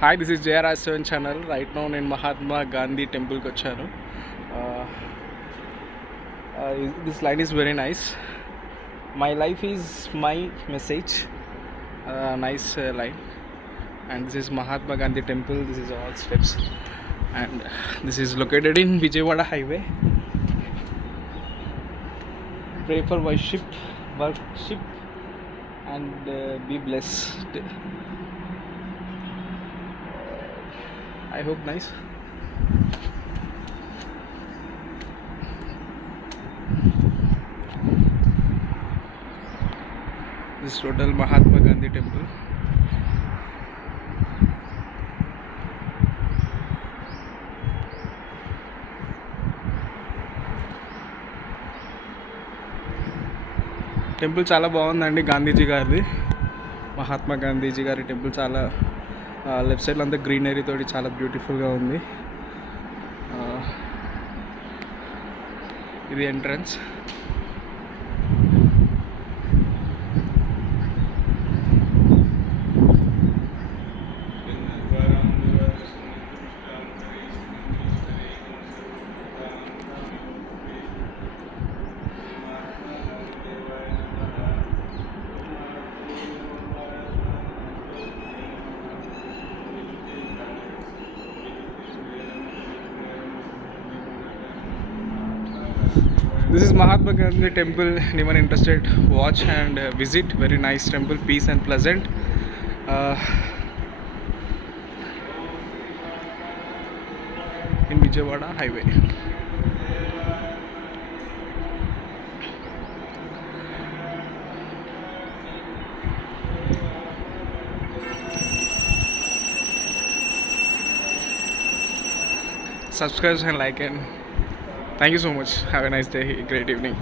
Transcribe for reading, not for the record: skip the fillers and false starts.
Hi, this is JRR7 channel. Right now నేను మహాత్మా గాంధీ టెంపుల్కి వచ్చాను. This line is very nice. My life is my message. Nice line. And this is Mahatma Gandhi temple. This is all steps, and this is located in Vijayawada highway. Pray for worship, and be blessed. I hope nice. This is total Mahatma Gandhi temple. Temple చాలా బాగుందండి. గాంధీజీ గారిది, మహాత్మా గాంధీజీ గారి టెంపుల్ చాలా లెఫ్ట్ సైడ్లో అంతా గ్రీనరీ తోటి చాలా బ్యూటిఫుల్గా ఉంది. ఇది entrance. This is Mahatma Gandhi temple. Anyone interested, watch and visit. Very nice temple, peace and pleasant. In Vijayawada highway. Subscribe and like, and thank you so much. Have a nice day. Great evening.